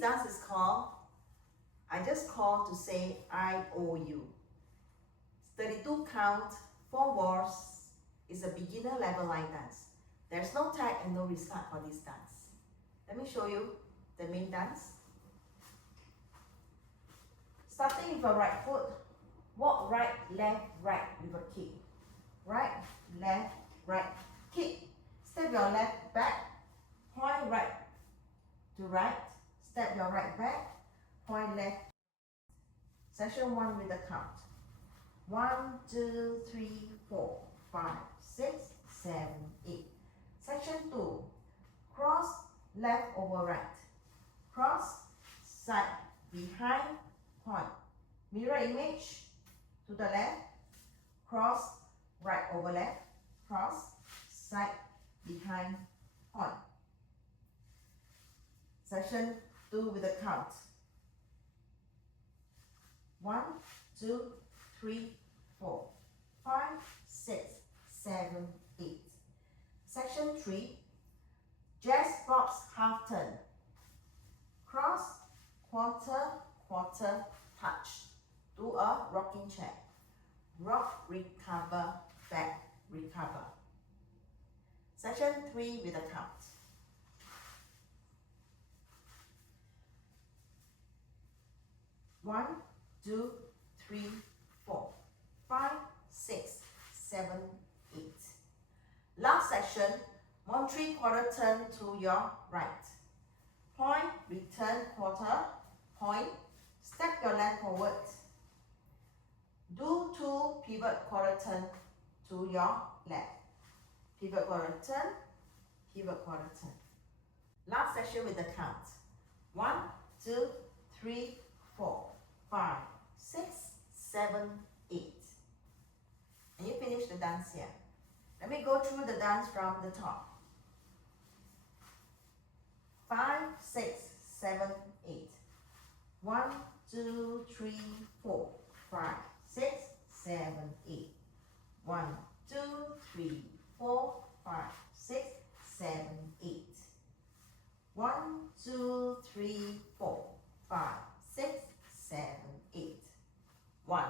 dance is called, I just call to say IOU. 32 count, 4 walls, is a beginner level line dance. There's no tag and no restart for this dance. Let me show you the main dance. Starting with your right foot, walk right, left, right with a kick. Right, left, right, kick. Step your left back, point right to right, step your right back, point left. Section 1 with the count. 1, 2, 3, 4, 5, 6, 7, 8. Section 2, cross left over right. Cross, side, behind, point. Mirror image to the left. Cross, right over left. Cross, side, behind, point. Section 2 with the count. 1, 2, 3, 4, 5, 6, 7, 8. Section 3, jazz box half turn. Cross, quarter, quarter, touch. Do a rocking chair. Rock, recover, back, recover. Section 3 with a count. 1, 2, 3, 4, 5, 6, 7, 8. Last section, 1 3/4 turn to your right. Point, return quarter, point, step your left forward. Do 2 pivot quarter turn to your left. Pivot quarter turn, pivot quarter turn. Last section with the count. 1, 2, 3, 4, 5, 6, 7, 8. And you finish the dance here. Let me go through the dance from the top. 5, 6, 7, 8. 1, 2, 3, 4, 5, 6, 7, 8. 1, 2, 3, 4, 5, 6, 7, 8. 1, 2, 3, 4, 5, 6, 7, 8. 1,